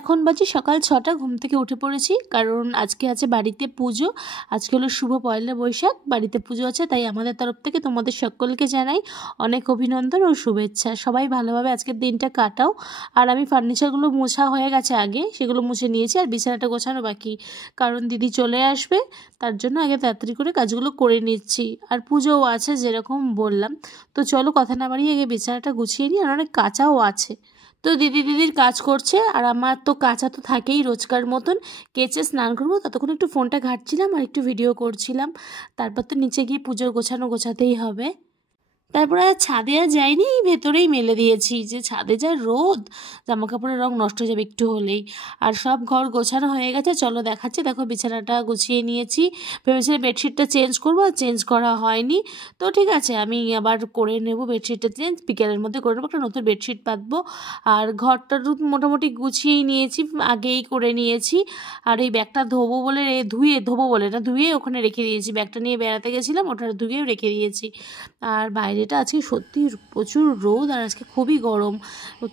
এখন বাজে সকাল ৬টা। ঘুম থেকে উঠে পড়েছি, কারণ আজকে আছে বাড়িতে পুজো। আজকে হলো শুভ পয়লা বৈশাখ, বাড়িতে পুজো আছে। তাই আমাদের তরফ থেকে তোমাদের সকলকে জানাই অনেক অভিনন্দন ও শুভেচ্ছা। সবাই ভালোভাবে আজকের দিনটা কাটাও। আর আমি ফার্নিচারগুলো মোছা হয়ে গেছে আগে, সেগুলো মুছে নিয়েছি। আর বিছানাটা গোছানো বাকি, কারণ দিদি চলে আসবে, তার জন্য আগে তাড়াতাড়ি করে কাজগুলো করে নিচ্ছি। আর পুজোও আছে যেরকম বললাম। তো চলো কথা না বাড়িয়ে আগে বিছানাটা গুছিয়ে নিই। আর অনেক কাঁচাও আছে। তো দিদির কাজ করছে, আর আমার তো কাঁচা তো থাকেই রোজকার মতন। কেচে স্নান করবো, ততক্ষণ একটু ফোনটা ঘাঁটছিলাম আর একটু ভিডিও করছিলাম। তারপর তো নিচে গিয়ে পুজোর গোছাতেই হবে। তারপরে আর ছাদে আর যাইনি, ভেতরেই মেলে দিয়েছি। যে ছাদে যা রোদ, জামা কাপড়ের রং নষ্ট হয়ে যাবে একটু হলেই। আর সব ঘর গোছানো হয়ে গেছে, চলো দেখাচ্ছি। দেখো বিছানাটা গুছিয়ে নিয়েছি। ভেবেছিলাম বেডশিটটা চেঞ্জ করবো, আর চেঞ্জ করা হয়নি। তো ঠিক আছে, আমি আবার করে নেব বেডশিটটা চেঞ্জ, বিকেলের মধ্যে করে নেবো। একটা নতুন বেডশিট পাতবো। আর ঘরটা মোটামুটি গুছিয়েই নিয়েছি, আগেই করে নিয়েছি। আর এই ব্যাগটা ধোবো বলে ধুয়ে ওখানে রেখে দিয়েছি। ব্যাগটা নিয়ে বেড়াতে গেছিলাম, ওটা ধুয়েও রেখে দিয়েছি। আর বাইরেটা আজকে সত্যি প্রচুর রোদ, আর আজকে খুবই গরম।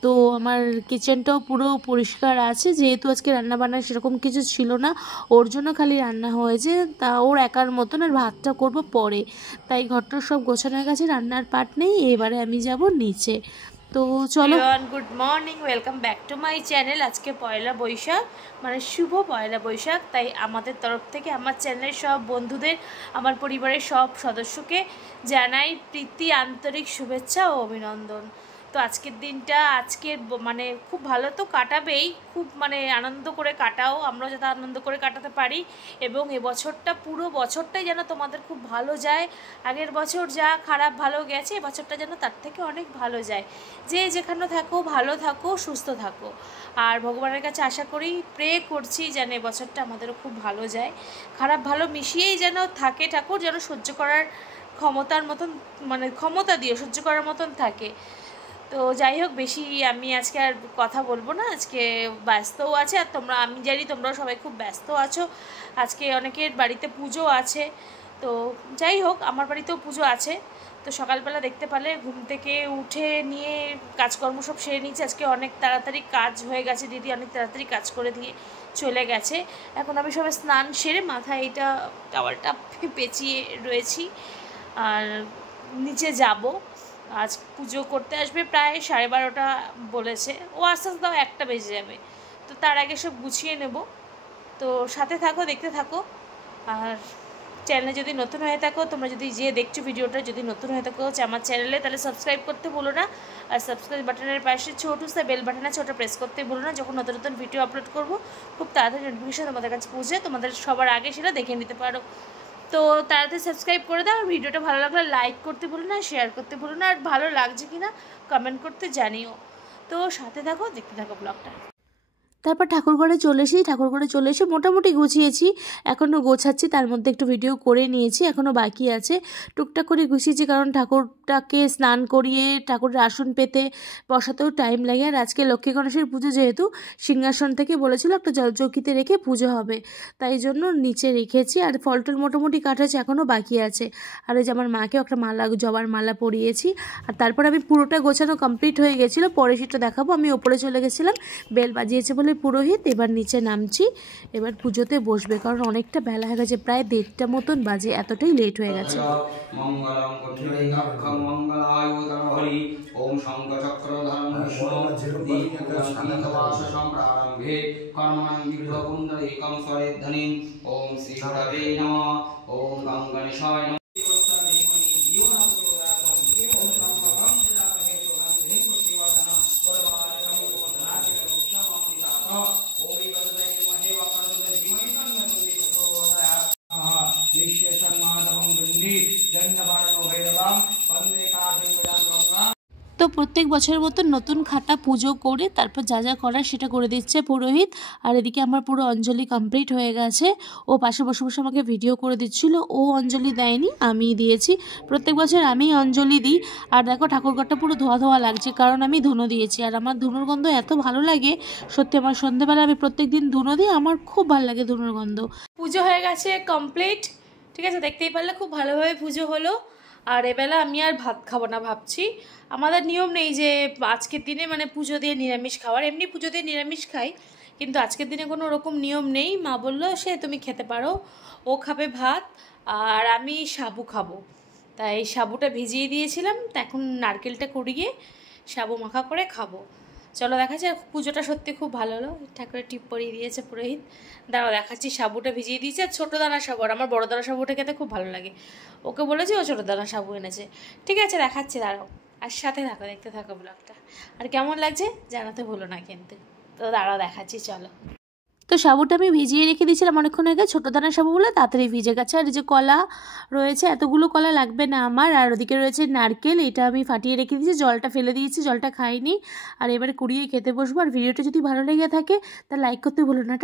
তো আমার কিচেনটাও পুরো পরিষ্কার আছে, যেহেতু আজকে রান্নাবান্না সেরকম কিছু ছিল না। ওর জন্য খালি রান্না হয়েছে, তা ওর একার মতন। আর ভাতটা করব পরে, তাই ঘরটা সব গোছানো হয়ে গেছে, রান্নার পাট নেই। এবারে আমি যাব নিচে। তো চলো, good morning, welcome back to my channel. আজকে পয়লা বৈশাখ, মানে শুভ পয়লা বৈশাখ। তাই আমাদের তরফ থেকে আমার চ্যানেলের সব বন্ধুদের, আমার পরিবারের সব সদস্যকে জানাই প্রীতি আন্তরিক শুভেচ্ছা ও অভিনন্দন। তো আজকের দিনটা মানে খুব ভালো তো কাটাবেই, খুব মানে আনন্দ করে কাটাও, আমরাও যাতে আনন্দ করে কাটাতে পারি। এবং এবছরটা পুরো বছরটাই যেন তোমাদের খুব ভালো যায়। আগের বছর যা খারাপ ভালো গেছে, এবছরটা যেন তার থেকে অনেক ভালো যায়। যে যেখানে থাকো ভালো থাকো, সুস্থ থাকো। আর ভগবানের কাছে আশা করি, প্রে করছি যেন এবছরটা আমাদেরও খুব ভালো যায়। খারাপ ভালো মিশিয়েই যেন থাকে, ঠাকুর যেন সহ্য করার ক্ষমতার মতন, মানে ক্ষমতা দিয়ে সহ্য করার মতন থাকে। তো যাই হোক, বেশি আমি আজকে আর কথা বলবো না। আজকে ব্যস্তও আছে, আর আমি জানি তোমরাও সবাই খুব ব্যস্ত আছো। আজকে অনেকের বাড়িতে পুজো আছে। তো যাই হোক, আমার বাড়িতেও পুজো আছে। তো সকালবেলা দেখতে পারলে ঘুম থেকে উঠে নিয়ে কাজকর্ম সব সেরে নিয়েছি। আজকে অনেক তাড়াতাড়ি কাজ হয়ে গেছে, দিদি অনেক তাড়াতাড়ি কাজ করে দিয়ে চলে গেছে। এখন আমি সবাই স্নান সেরে মাথায় এইটা টাওয়ালটা পেঁচিয়ে রয়েছি, আর নিচে যাব। আজ পুজো করতে আসবে প্রায় 12:30 বলেছে। ও আস্তে আস্তে 1টা বেজে যাবে। তো তার আগে সব গুছিয়ে নেব। তো সাথে থাকো, দেখতে থাকো। আর চ্যানেলে যদি নতুন হয়ে থাকো, তোমরা যদি যে দেখছো ভিডিওটা, যদি নতুন হয়ে থাকো আমার চ্যানেলে, তাহলে সাবস্ক্রাইব করতে ভুলো না। আর সাবস্ক্রাইব বাটনের পাশে ছোটো সে বেল বাটন আছে, ওটা প্রেস করতে ভুলো না। যখন নতুন নতুন ভিডিও আপলোড করবো, খুব তাড়াতাড়ি নোটিফিকেশন তোমাদের কাছে পৌঁছে তোমাদের সবার আগে সেটা দেখে নিতে পারো। তো তাড়াতাড়ি সাবস্ক্রাইব করে দাও। আর ভিডিওটা ভালো লাগলে লাইক করতে ভুলো না, শেয়ার করতে ভুলো না। আর ভালো লাগছে কি না কমেন্ট করতে জানিও। তো সাথে থাকো, দেখতে থাকো ব্লগটা। তারপর ঠাকুরঘরে চলে এসে মোটামুটি গুছিয়েছি, এখনও গোছাচ্ছি। তার মধ্যে একটু ভিডিও করে নিয়েছি, এখনও বাকি আছে। টুকটাক করে গুছিয়েছি, কারণ ঠাকুরটাকে স্নান করিয়ে ঠাকুরের আসন পেতে বসাতেও টাইম লাগে। আর আজকে লক্ষ্মী গণেশের পুজো, যেহেতু সিংহাসন থেকে বলেছিল একটা জলচৌকিতে রেখে পুজো হবে, তাই জন্য নিচে রেখেছি। আর ফলটল মোটামুটি কাটাচ্ছে, এখনও বাকি আছে। আর এই যে আমার মাকেও একটা জবার মালা পরিয়েছি। আর তারপর আমি পুরোটা গোছানো কমপ্লিট হয়ে গেছিলো, পরে সেটা দেখাবো। আমি ওপরে চলে গেছিলাম, বেল বাজিয়েছে বলে পুরোহিত। এবার নিচে নামছি, এবার পুজোতে বসবে, কারণ অনেকটা বেলা হয়ে গেছে, প্রায় 1:30 মতন বাজে, এতটাই লেট হয়ে গেছে। তো প্রত্যেক বছরের মতন নতুন খাতা পুজো করে তারপর যা যা করার সেটা করে দিচ্ছে পুরোহিত। আর এদিকে আমার পুরো অঞ্জলি কমপ্লিট হয়ে গেছে। ও পাশে বসে বসে আমাকে ভিডিও করে দিচ্ছিল। ও অঞ্জলি দেয়নি, আমি দিয়েছি। প্রত্যেক বছর আমি অঞ্জলি দিই। আর দেখো ঠাকুরঘরটা পুরো ধোয়া ধোয়া লাগছে, কারণ আমি ধুনো দিয়েছি। আর আমার ধুনোর গন্ধ এত ভালো লাগে, সত্যি। আমার সন্ধ্যেবেলা আমি প্রত্যেক দিন ধুনো দিই, আমার খুব ভালো লাগে ধুনোর গন্ধ। পুজো হয়ে গেছে কমপ্লিট, ঠিক আছে, দেখতেই পারলে খুব ভালোভাবে পুজো হলো। আর এবেলা আমি আর ভাত খাবো না ভাবছি। আমাদের নিয়ম নেই যে আজকের দিনে মানে পুজো দিয়ে নিরামিষ খাওয়ার, এমনি পুজো দিয়ে নিরামিষ খাই, কিন্তু আজকের দিনে কোনো রকম নিয়ম নেই। মা বললো সে তুমি খেতে পারো, ও খাবে ভাত আর আমি সাবু খাবো। তাই সাবুটা ভিজিয়ে দিয়েছিলাম, তা এখন নারকেলটা কুড়িয়ে সাবু মাখা করে খাবো। চলো দেখাচ্ছি। আর পুজোটা সত্যি খুব ভালো হলো, ঠাকুরের টিপ পরিয়ে দিয়েছে পুরোহিত। দাঁড়াও দেখাচ্ছি। সাবুটা ভিজিয়ে দিয়েছে, আর ছোটো দানা সাবু, আর আমার বড় দানা সাবুটা খেতে খুব ভালো লাগে। ওকে বলেছি, ও ছোটো দানা সাবু এনেছে। ঠিক আছে দেখাচ্ছি, দাঁড়াও। আর সাথে থাকো, দেখতে থাকো ব্লগটা। আর কেমন লাগছে জানাতে ভুলো না কিন্তু। তো দাঁড়াও দেখাচ্ছি, চলো। তো সাবুটা আমি ভিজিয়ে রেখে দিয়েছিলাম অনেকক্ষণ আগে, ছোটো দানার সাবু বলে তাড়াতাড়ি ভিজে গেছে। আর এই যে কলা রয়েছে, এতগুলো কলা লাগবে না আমার। আর ওদিকে রয়েছে নারকেল, এটা আমি ফাটিয়ে রেখে দিয়েছি, জলটা ফেলে দিয়েছি, জলটা খাইনি। আর এবারে কুড়িয়ে খেতে বসবো। আর ভিডিওটা যদি ভালো লেগে থাকে তা লাইক করতে ভুলো না।